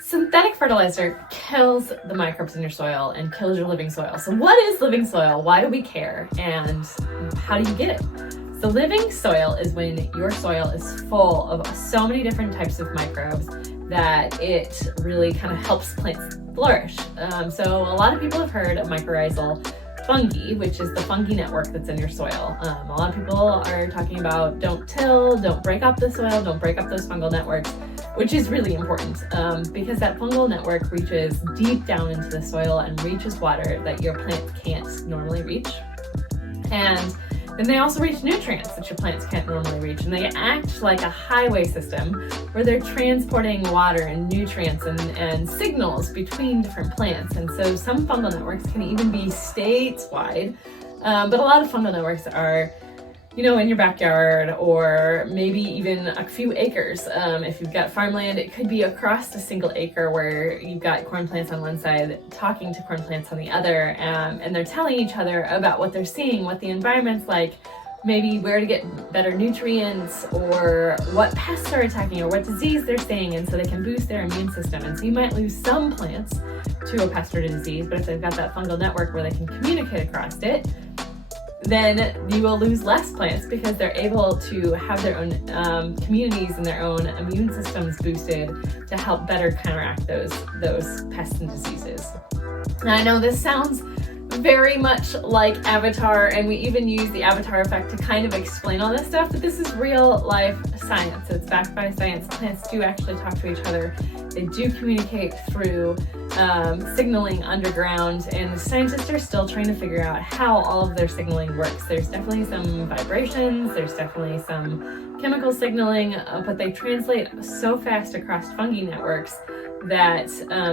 Synthetic fertilizer kills the microbes in your soil and kills your living soil. So what is living soil? Why do we care? And how do you get it? So living soil is when your soil is full of so many different types of microbes that it really kind of helps plants flourish. So a lot of people have heard of mycorrhizal fungi, which is the fungi network that's in your soil. A lot of people are talking about don't till, don't break up the soil, don't break up those fungal networks, which is really important because that fungal network reaches deep down into the soil and reaches water that your plant can't normally reach. And then they also reach nutrients that your plants can't normally reach, and they act like a highway system where they're transporting water and nutrients and signals between different plants. And so some fungal networks can even be stateswide, but a lot of fungal networks are, in your backyard or maybe even a few acres. If you've got farmland, it could be across a single acre where you've got corn plants on one side talking to corn plants on the other, and they're telling each other about what they're seeing, what the environment's like, maybe where to get better nutrients or what pests are attacking or what disease they're seeing, and so they can boost their immune system. And so you might lose some plants to a pest or a disease, but if they've got that fungal network where they can communicate across it, then you will lose less plants because they're able to have their own communities and their own immune systems boosted to help better counteract those pests and diseases. Now I know this sounds very much like Avatar, and we even use the Avatar effect to kind of explain all this stuff, but this is real life science. It's backed by science. Plants do actually talk to each other. They do communicate through signaling underground, and scientists are still trying to figure out how all of their signaling works. There's definitely some vibrations, there's definitely some chemical signaling, but they translate so fast across fungi networks that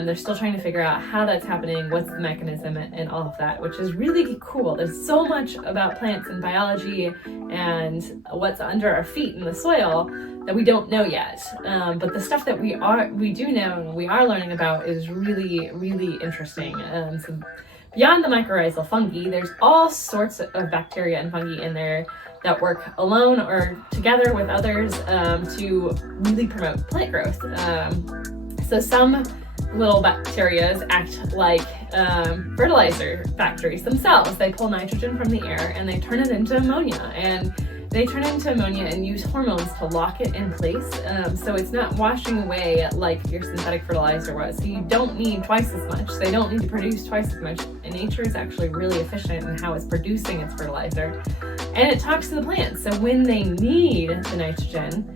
they're still trying to figure out how that's happening, what's the mechanism, and all of that, which is really cool. There's so much about plants and biology and what's under our feet in the soil that we don't know yet. But the stuff that we do know and we are learning about is really, really interesting. So beyond the mycorrhizal fungi, there's all sorts of bacteria and fungi in there that work alone or together with others to really promote plant growth. So some little bacteria act like fertilizer factories themselves. They pull nitrogen from the air and they turn it into ammonia, and they turn it into ammonia and use hormones to lock it in place. So it's not washing away like your synthetic fertilizer was. So you don't need twice as much. They don't need to produce twice as much. And nature is actually really efficient in how it's producing its fertilizer. And it talks to the plants. So when they need the nitrogen,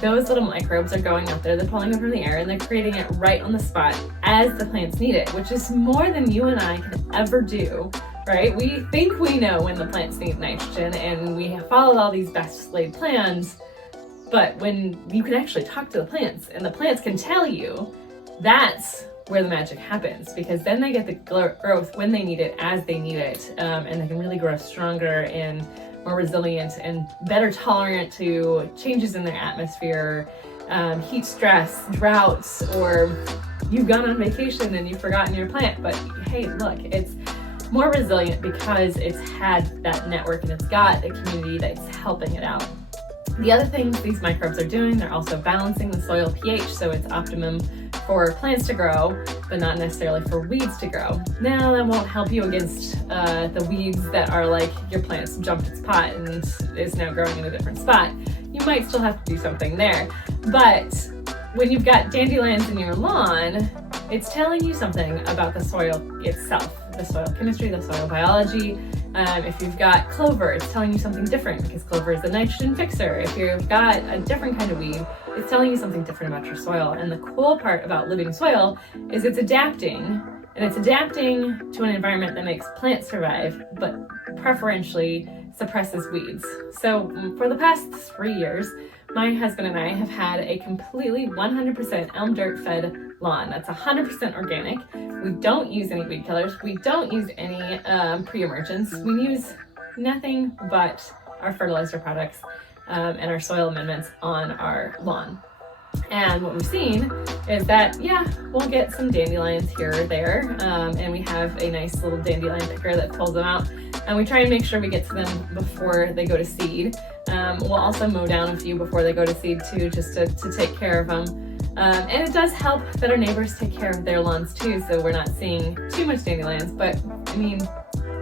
those little microbes are going out there, they're pulling it from the air, and they're creating it right on the spot as the plants need it, which is more than you and I can ever do, right? We think we know when the plants need nitrogen, and we have followed all these best laid plans, but when you can actually talk to the plants, and the plants can tell you, that's where the magic happens, because then they get the growth when they need it, as they need it, and they can really grow stronger and more resilient and better tolerant to changes in their atmosphere, heat stress, droughts, or you've gone on vacation and you've forgotten your plant, but hey, look, it's more resilient because it's had that network and it's got a community that's helping it out. The other things these microbes are doing, they're also balancing the soil pH so it's optimum for plants to grow, but not necessarily for weeds to grow. Now, that won't help you against the weeds that are like your plant's jumped its pot and is now growing in a different spot. You might still have to do something there. But when you've got dandelions in your lawn, it's telling you something about the soil itself, the soil chemistry, the soil biology. If you've got clover, it's telling you something different because clover is a nitrogen fixer. If you've got a different kind of weed, it's telling you something different about your soil. And the cool part about living soil is it's adapting, and it's adapting to an environment that makes plants survive, but preferentially suppresses weeds. So for the past 3 years, my husband and I have had a completely 100% elm dirt fed lawn. That's 100% organic. We don't use any weed killers. We don't use any pre-emergents. We use nothing but our fertilizer products and our soil amendments on our lawn. And what we've seen is that, yeah, we'll get some dandelions here or there, and we have a nice little dandelion picker that pulls them out, and we try and make sure we get to them before they go to seed. We'll also mow down a few before they go to seed too, just to take care of them. And it does help that our neighbors take care of their lawns too, so we're not seeing too much dandelions. But I mean,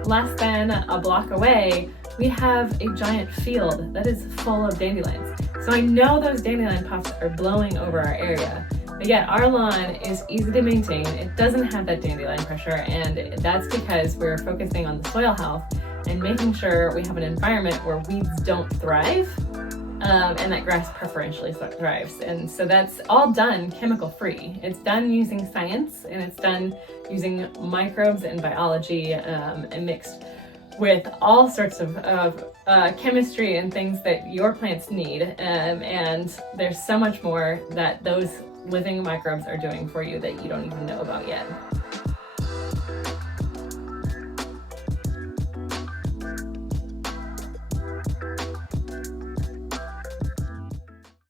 less than a block away, we have a giant field that is full of dandelions. So I know those dandelion puffs are blowing over our area. But yet our lawn is easy to maintain. It doesn't have that dandelion pressure, and that's because we're focusing on the soil health and making sure we have an environment where weeds don't thrive, and that grass preferentially thrives. And so that's all done chemical free. It's done using science, and it's done using microbes and biology, and mixed with all sorts of chemistry and things that your plants need. And there's so much more that those living microbes are doing for you that you don't even know about yet.